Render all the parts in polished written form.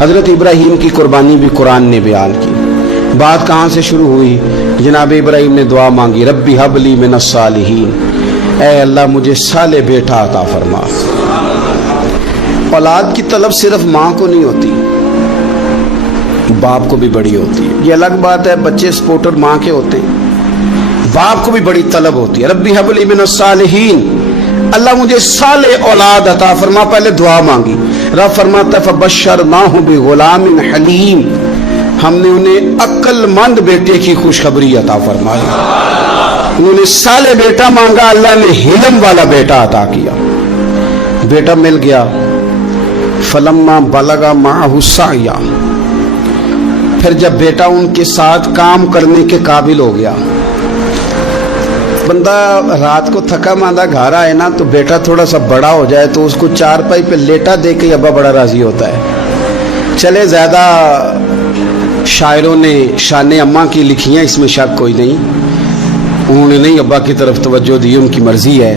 हज़रत इब्राहीम की कुर्बानी भी कुरान ने बयान की। बात कहाँ से शुरू हुई? जनाब इब्राहीम ने दुआ मांगी, रब्बी हबली मिनस सालिहीन, ऐ अल्लाह मुझे साले बेटा अता फरमा। औलाद की तलब सिर्फ माँ को नहीं होती, बाप को भी बड़ी होती है। ये अलग बात है, बच्चे सपोर्टर माँ के होते हैं, बाप को भी बड़ी तलब होती है। रब्बी हबली मिनस सालिहीन, अल्लाह मुझे साले औलाद अता फरमा। पहले दुआ मांगी। रब फरमाता है फबश्शरनाहु बिगुलामिन हलीम, हमने उन्हें अक्लमंद बेटे की खुशखबरी अता फरमाई। उन्होंने साले बेटा मांगा, अल्लाह ने हिलम वाला बेटा अता किया। बेटा मिल गया। फलम्मा बलगा माहु साया, फिर जब बेटा उनके साथ काम करने के काबिल हो गया, बंदा रात को थका मांदा घर आए ना तो बेटा थोड़ा सा बड़ा हो जाए तो उसको चारपाई पे लेटा दे के अब्बा बड़ा राजी होता है। चले ज़्यादा शायरों ने शान अम्मा की लिखी हैं, इसमें शक कोई नहीं, उन्होंने नहीं अब्बा की तरफ तवज्जो दी, उनकी मर्जी है।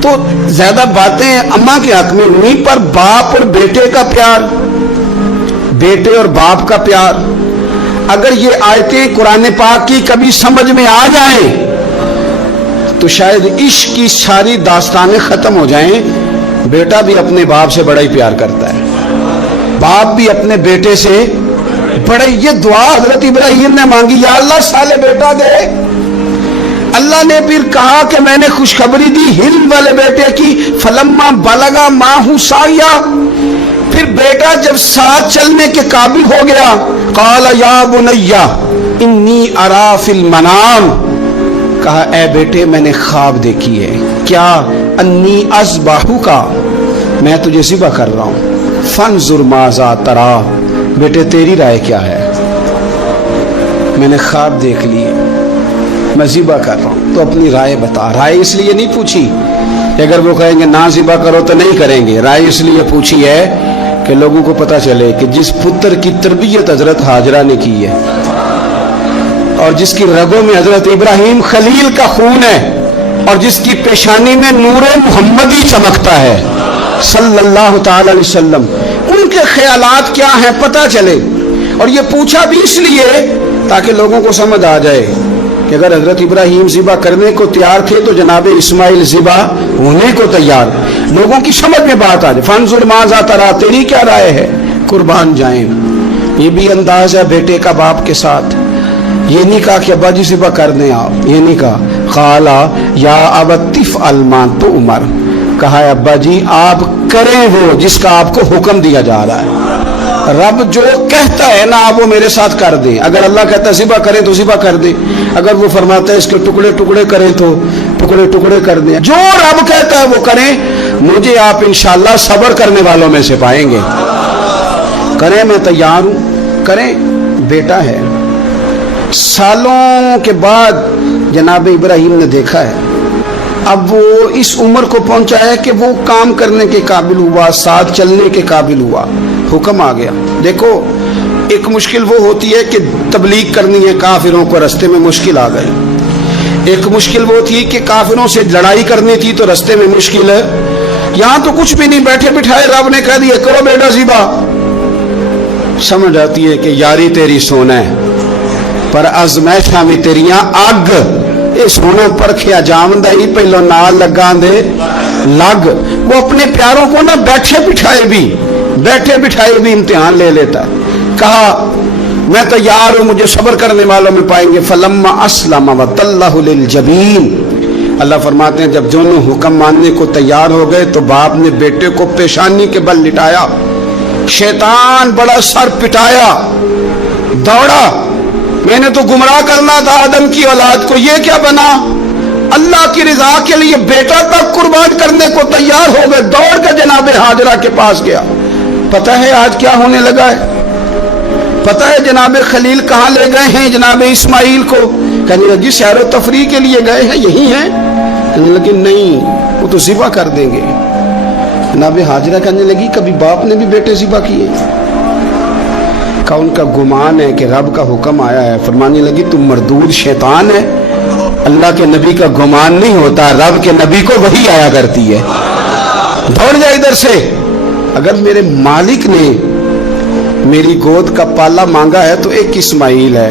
तो ज़्यादा बातें अम्मा के हक में नहीं, पर बाप और बेटे का प्यार, बेटे और बाप का प्यार, अगर ये आयतें कुरान पाक की कभी समझ में आ जाएं तो शायद इश्क की सारी दास्तानें खत्म हो जाएं। बेटा भी अपने बाप से बड़ा ही प्यार करता है, बाप भी अपने बेटे से बड़ा। ये दुआ हजरत इब्राहीम ने मांगी, या अल्लाह साले बेटा दे। अल्लाह ने फिर कहा कि मैंने खुशखबरी दी हिल्म वाले बेटे की। फलम्मा बलगा माहु साया, फिर बेटा जब साथ चलने के काबिल हो गया, काला या बुनैया इन्नी अरा फिल मनाम, कहा ए बेटे मैंने ख्वाब देखी है। क्या? अन्नी अज़बाहु का, मैं तुझे ज़िबा कर रहा हूँ। फंजुर माज़ा तरा, बेटे तेरी राय क्या है? मैंने ख्वाब देख ली, मैं ज़िबा कर रहा हूँ, तो अपनी राय बता। राय इसलिए नहीं पूछी अगर वो कहेंगे ना ज़िबा करो तो नहीं करेंगे, राय इसलिए पूछी है कि लोगों को पता चले कि जिस पुत्र की तरबियत हजरत हाजरा ने की है और जिसकी रगों में हजरत इब्राहीम खलील का खून है और जिसकी पेशानी में नूरे मोहम्मदी चमकता है सल्लल्लाहु ताला अलैहि वसल्लम, उनके ख्यालात क्या हैं पता चले। और ये पूछा भी इसलिए ताकि लोगों को समझ आ जाए कि अगर हजरत इब्राहीम ज़िबा करने को तैयार थे तो जनाब इस्माइल ज़िबा होने को तैयार। लोगों की समझ में बात आ जाए। फंजुर माज़ा तरा, तेरी क्या राय है? कुर्बान जाएं। ये भी अंदाज है बेटे का बाप के साथ। ये नहीं कहा कि अब्बा जी ज़िबा कर दें आप, ये नहीं कहा। खाला या अबतिफ अलमान तो उमर, कहा है अब्बा जी आप करें वो जिसका आपको हुक्म दिया जा रहा है। रब जो कहता है ना आप वो मेरे साथ कर दें। अगर अल्लाह कहता है ज़िबा करें तो ज़िबा कर दें, अगर वो फरमाता है इसके टुकड़े टुकड़े करें तो टुकड़े टुकड़े कर दें। जो रब कहता है वो करें। मुझे आप इंशाअल्लाह सब्र करने वालों में से पाएंगे। करें, मैं तैयार हूँ, करें। बेटा है। सालों के बाद जनाब इब्राहीम ने देखा है, अब वो इस उम्र को पहुंचा है कि वो काम करने के काबिल हुआ, साथ चलने के काबिल हुआ, हुक्म आ गया। देखो एक मुश्किल वो होती है कि तबलीग करनी है, काफिरों को रास्ते में मुश्किल आ गई। एक मुश्किल वो थी कि काफिरों से लड़ाई करनी थी तो रास्ते में मुश्किल है। यहाँ तो कुछ भी नहीं, बैठे बिठाए रब ने कह दिया करो बेटा ज़िबा। समझ आती है कि यारी तेरी सोना है पर अज़मैशां भी तेरियां अग। ये सोना परखिया जामदा ही पहलो नाल लगा दे लग। वो अपने प्यारों को ना बैठे बिठाए भी इम्तिहान ले लेता है। कहा मैं तैयार हूँ, मुझे सब्र करने वालों में पाएंगे। फलम्मा अस्लमा वतल्लहु लिल जबीन, अल्लाह फरमाते हैं जब दोनों हुक्म मानने को तैयार हो गए तो बाप ने बेटे को पेशानी के बल लिटाया। शैतान बड़ा सर पिटाया, दौड़ा, मैंने तो गुमराह करना था आदम की औलाद को, ये क्या बना? अल्लाह की रिजा के लिए बेटा तक कुर्बान करने को तैयार हो गए। दौड़ कर जनाब हाजरा के पास गया। पता है आज क्या होने लगा है? पता है जनाब खलील कहाँ ले गए हैं जनाब इस्माइल को? कहने लगी सैर व तफरीह के लिए गए हैं, यही हैं। कहने लगी नहीं, वो तो ज़िबा कर देंगे। जनाब हाजरा कहने लगी कभी बाप ने भी बेटे ज़िबा किए? का उनका गुमान है कि रब का हुक्म आया है। फरमाने लगी तुम मरदूद शैतान है, अल्लाह के नबी का गुमान नहीं होता, रब के नबी को वही आया करती है। दौड़ जा इधर से। अगर मेरे मालिक ने میری گود کا پالا مانگا ہے تو ایک اسماعیل ہے،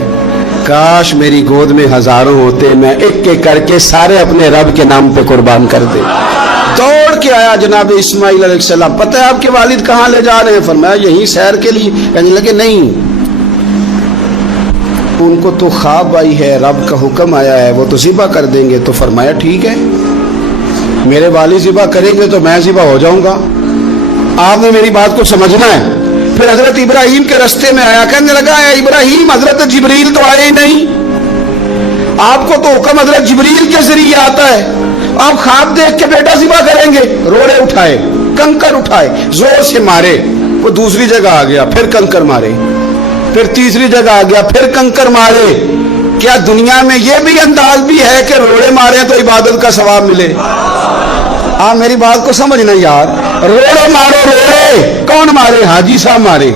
کاش میری گود میں ہزاروں ہوتے، میں ایک ایک کر کے سارے اپنے رب کے نام پہ قربان کر دے۔ دوڑ کے آیا جناب اسماعیل علیہ السلام، پتہ ہے آپ کے والد کہاں لے جا رہے ہیں؟ فرمایا یہیں سیر کے لیے۔ کہنے لگے نہیں، ان کو تو خواب آئی ہے، رب کا حکم آیا ہے، وہ تو ذبح کر دیں گے۔ تو فرمایا ٹھیک ہے، میرے والد ذبح کریں گے تو میں ذبح ہو جاؤں گا، آپ نے میری بات کو سمجھنا ہے۔ پھر حضرت ابراہیم کے رستے میں آیا، کہنے لگا اے ابراہیم، حضرت جبریل تو آئے ہی نہیں، آپ کو تو حکم حضرت جبریل کے ذریعے آتا ہے، آپ خواب دیکھ کے بیٹا ذبح کریں گے؟ روڑے اٹھائے، کنکر اٹھائے، زور سے مارے، وہ دوسری جگہ آ گیا، پھر کنکر مارے، پھر تیسری جگہ آ گیا، پھر کنکر مارے۔ کیا دنیا میں یہ بھی انداز بھی ہے کہ روڑے مارے تو عبادت کا ثواب ملے؟ آپ میری بات کو سمجھنا یار، روڑے مارو، روڑے کون مارے؟ حاجی صاحب مارے،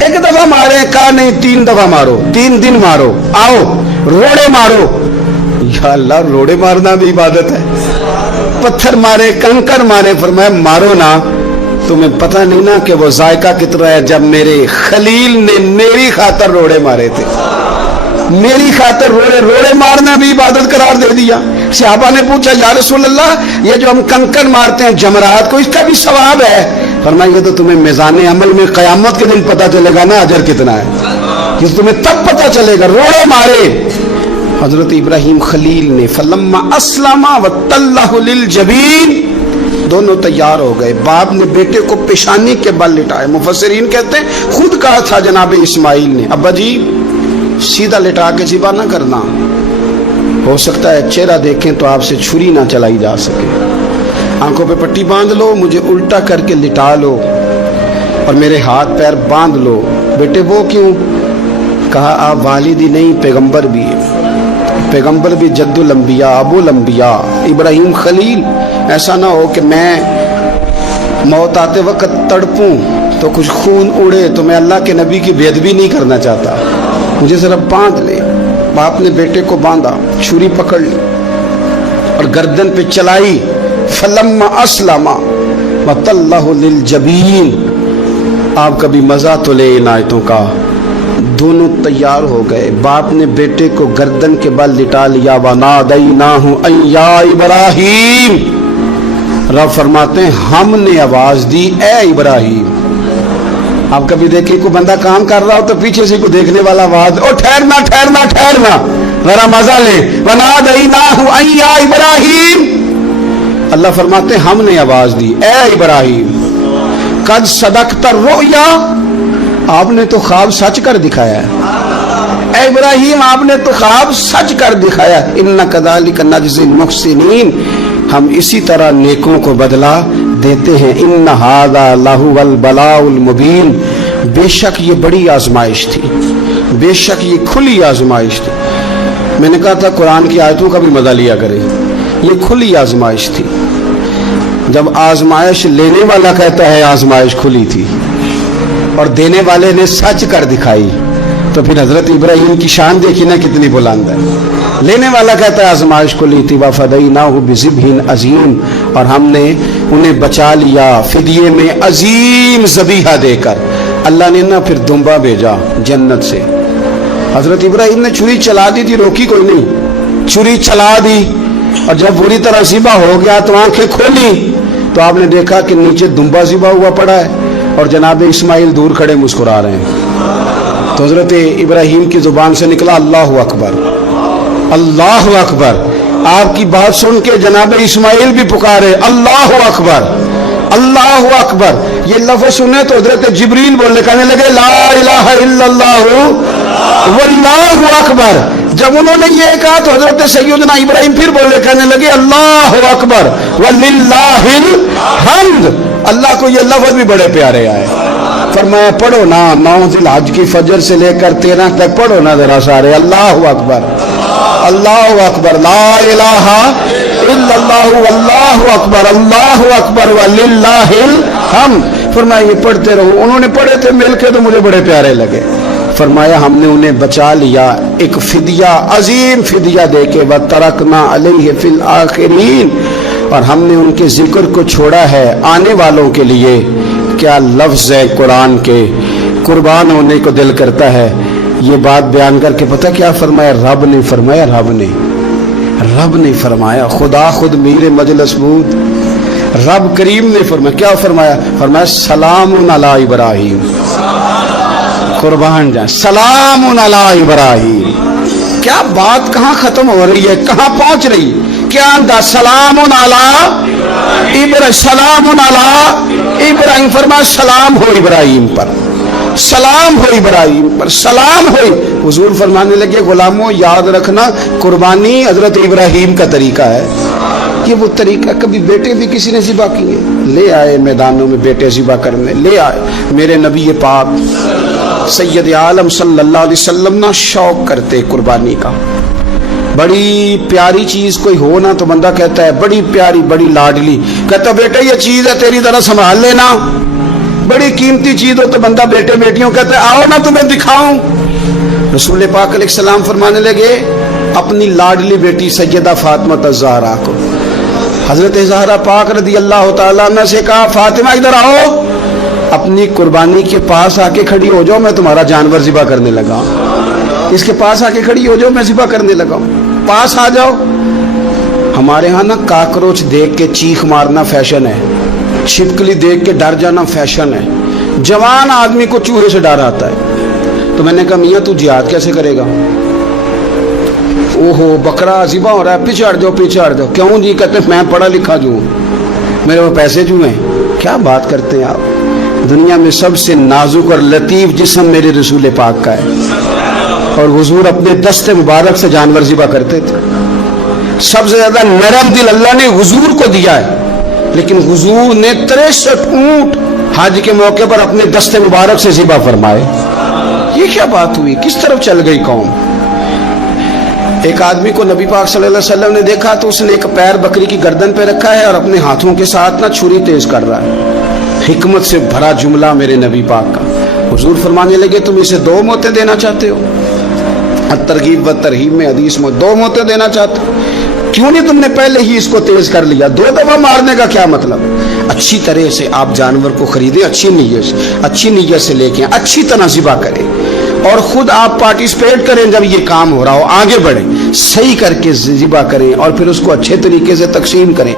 ایک دفعہ مارے، کہا نہیں 3 دفعہ مارو، 3 دن مارو، آؤ روڑے مارو۔ یا اللہ، روڑے مارنا بھی عبادت ہے؟ پتھر مارے، کنکر مارے، فرمایا مارو نا، تمہیں پتہ نہیں نا کہ وہ ذائقہ کتنا ہے جب میرے خلیل نے میری خاطر روڑے مارے تھے، میری خاطر روڑے مارنا بھی عبادت قرار دے دیا۔ صحابہ نے پوچھا یا رسول اللہ، یہ جو ہم کنکر مارتے ہیں جمرات کو، اس کا بھی ثواب ہے؟ فرمایا یہ تو تمہیں میزان عمل میں قیامت کے دن پتہ چلے گا نا اجر کتنا ہے، یہ تمہیں تب پتہ چلے گا۔ روڑے مارے حضرت ابراہیم خلیل نے، فلما اسلم وتلہ للجبین، دونوں تیار ہو گئے، باپ نے بیٹے کو پیشانی کے بل لٹائے۔ مفسرین کہتے ہیں خود کہا تھا جناب اسماعیل نے، ابا جی سیدھا لٹا کے ذبح نہ کرنا، ہو سکتا ہے چہرہ دیکھیں تو آپ سے چھری نہ چلائی جا سکے، آنکھوں پہ پٹی باندھ لو، مجھے الٹا کر کے لٹا لو اور میرے ہاتھ پیر باندھ لو۔ بیٹے وہ کیوں؟ کہا آپ والد ہی نہیں، پیغمبر بھی ہے، پیغمبر بھی جد الانبیاء، ابو الانبیاء ابراہیم خلیل۔ ایسا نہ ہو کہ میں موت آتے وقت تڑپوں تو کچھ خون اڑے، تو میں اللہ کے نبی کی بے ادبی نہیں کرنا چاہتا، مجھے ذرا باندھ لے۔ باپ نے بیٹے کو باندھا، چھری پکڑ لی اور گردن پہ چلائی، فلما اسلم وتلہ للجبین۔ آپ کبھی مزہ تو لے ان آیتوں کا۔ دونوں تیار ہو گئے، باپ نے بیٹے کو گردن کے بل لٹا لیا، وَنَادَيْنَاهُ أَن يَا إِبْرَاهِيمُ۔ رب فرماتے ہیں ہم نے آواز دی، اے ابراہیم۔ آپ کبھی دیکھیں کوئی بندہ کام کر رہا ہو تو پیچھے سے کوئی دیکھنے والا آواز، او ٹھہرنا ٹھہرنا ٹھہرنا، ذرا مزہ لے، وَنَادَيْنَاهُ أَن يَا إِبْرَاهِيمُ۔ اللہ فرماتے ہیں ہم نے آواز دی، اے ابراہیم، قد صدقت الرؤیا، آپ نے تو خواب سچ کر دکھایا ہے، اے ابراہیم آپ نے تو خواب سچ کر دکھایا۔ اِنَّا كَذَلِكَ نَجْزِي الْمُحْسِنِينَ، ہم اسی طرح نیکوں کو بدلہ دیتے ہیں۔ اِنَّ هَذَا لَهُوَ الْبَلَاءُ الْمُبِينُ، بے شک یہ بڑی آزمائش تھی، بے شک یہ کھلی آزمائش تھی۔ میں نے کہا تھا قرآن کی آیتوں کا بھی مزہ لیا کریں، یہ کھلی آزمائش تھی۔ جب آزمائش لینے والا کہتا ہے آزمائش کھلی تھی اور دینے والے نے سچ کر دکھائی، تو پھر حضرت ابراہیم کی شان دیکھی نا کتنی بلند ہے۔ لینے والا کہتا ہے آزمائش کھلی تھی، وَفَدَيْنَاهُ بِذِبْحٍ عَظِيمٍ، اور ہم نے انہیں بچا لیا فدیے میں عظیم ذبیحہ دے کر۔ اللہ نے نا پھر دمبا بھیجا جنت سے۔ حضرت ابراہیم نے چھری چلا دی تھی، روکی کوئی نہیں، چھری چلا دی، اور جب پوری طرح ذبح ہو گیا تو آنکھیں کھولی تو آپ نے دیکھا کہ نیچے دمبا ذبح ہوا پڑا ہے اور جناب اسماعیل دور کھڑے مسکرا رہے ہیں۔ تو حضرت ابراہیم کی زبان سے نکلا اللہ اکبر، اللہ اکبر۔ آپ کی بات سن کے جناب اسماعیل بھی پکارے اللہ اکبر، اللہ اکبر۔ یہ لفظ سنے تو حضرت جبریل بولنے کہنے لگے لا الہ الا اللہ واللہ اکبر۔ جب انہوں نے یہ کہا تو حضرت سیدنا ابراہیم پھر بولنے کہنے لگے اللہ اکبر وللہ الحمد۔ اللہ کو یہ لفظ بھی بڑے پیارے آئے۔ فرمایا پڑھو نا 9 ذی الحج کی فجر سے لے کر 13 تک پڑھو نا ذرا سارے، اللہ اکبر، اللہ اکبر، لا الہ الا اللہ واللہ اکبر، اللہ اکبر وللہ الحمد۔ فرمایا یہ پڑھتے رہو۔ انہوں نے پڑھے تھے مل کے تو مجھے بڑے پیارے لگے۔ فرمایا ہم نے انہیں بچا لیا ایک فدیہ، عظیم فدیہ دے کے، وَتَرَكْنَا عَلَيْهِ فِي الْآخِرِينَ، اور ہم نے ان کے ذکر کو چھوڑا ہے آنے والوں کے لیے۔ کیا لفظ ہے قرآن کے، कुर्बान होने को दिल करता है। ये बात बयान करके पता क्या फरमाया? रब ने फरमाया, रब ने फरमाया, खुदा खुद मीर मजलिस बूद, रब करीम ने फरमाया, क्या फरमाया? फरमाया सलामुन अला इब्राहिम, कुर्बान जाए, सलामुन अला इब्राहिम। क्या बात कहाँ खत्म हो रही है, कहाँ पहुंच रही? क्या अंदा सलामुन अला इब्राहिम, सलामुन अला इब्राहिम, फरमाया सलाम हो इब्राहिम पर, सलाम हो इब्राहिम पर, सलाम हो। हुजूर फरमाने लगे, गुलामों याद रखना, कुर्बानी हजरत इब्राहिम का तरीका है। ये वो तरीका, कभी बेटे भी किसी ने ज़िबा किए, ले आए मैदानों में बेटे ज़िबा करने, ले आए। मेरे नबी पाक सैयद आलम सल्लल्लाहु अलैहि वसल्लम ना शौक करते कुर्बानी का। बड़ी प्यारी चीज कोई हो ना तो बंदा कहता है बड़ी प्यारी, बड़ी लाडली, कहता बेटे ये चीज है तेरी तरह संभाल लेना। बड़ी कीमती चीज हो तो बंदा बेटे बेटियों कहता है आओ ना तुम्हें दिखाऊं। रसूल पाक अलैहिस्सलाम फरमाने लगे अपनी लाडली बेटी सैयदा फातिमा ज़हरा को, हजरत ज़हरा पाक रदी अल्लाह तआला अन्हा से कहा, फातिमा इधर आओ, अपनी कुर्बानी के पास आके खड़ी हो जाओ, मैं तुम्हारा जानवर ज़िबा करने लगा। इसके पास आके खड़ी हो जाओ, मैं ज़िबा करने लगा, पास आ जाओ। हमारे यहाँ ना काकरोच देख के चीख मारना फैशन है, छिपकली देख के डर जाना फैशन है। जवान आदमी को चूहे से डर आता है। तो मैंने कहा मियाँ तू जिहाद कैसे करेगा? ओहो बकरा ज़िबा हो रहा है, पीछे हट जाओ, पीछे हट जाओ। क्यों जी? कहते मैं पढ़ा लिखा जो हूँ, मेरे वो पैसे जो हैं। क्या बात करते हैं आप? दुनिया में सबसे नाजुक और लतीफ़ जिस्म मेरे रसूल पाक का है, और हुजूर अपने दस्ते मुबारक से जानवर ज़िबा करते थे। सबसे ज़्यादा नरम दिल अल्लाह ने हुजूर को दिया है, लेकिन हुजूर ने 63 ऊंट हज के मौके पर अपने दस्ते मुबारक से ज़िबा फरमाए। ये क्या बात हुई? किस तरफ चल गई कौम? एक आदमी को नबी पाक सल्लल्लाहु अलैहि वसल्लम ने देखा तो उसने एक पैर बकरी की गर्दन पे रखा है और अपने हाथों के साथ ना छुरी तेज कर रहा है। हिकमत से भरा जुमला मेरे नबी पाक का। हुजूर फरमाने लगे तुम इसे 2 मौतें देना चाहते हो? तरगीब व तरहीब में हदीस में 2 मौतें देना चाहते हो? क्यों नहीं तुमने पहले ही इसको तेज कर लिया? 2 दफा मारने का क्या मतलब? अच्छी तरह से आप जानवर को खरीदें, अच्छी नीयत से लेके अच्छी तरह ज़िबा करें, और खुद आप पार्टिसिपेट करें। जब ये काम हो रहा हो आगे बढ़ें, सही करके ज़िबा करें और फिर उसको अच्छे तरीके से तकसीम करें।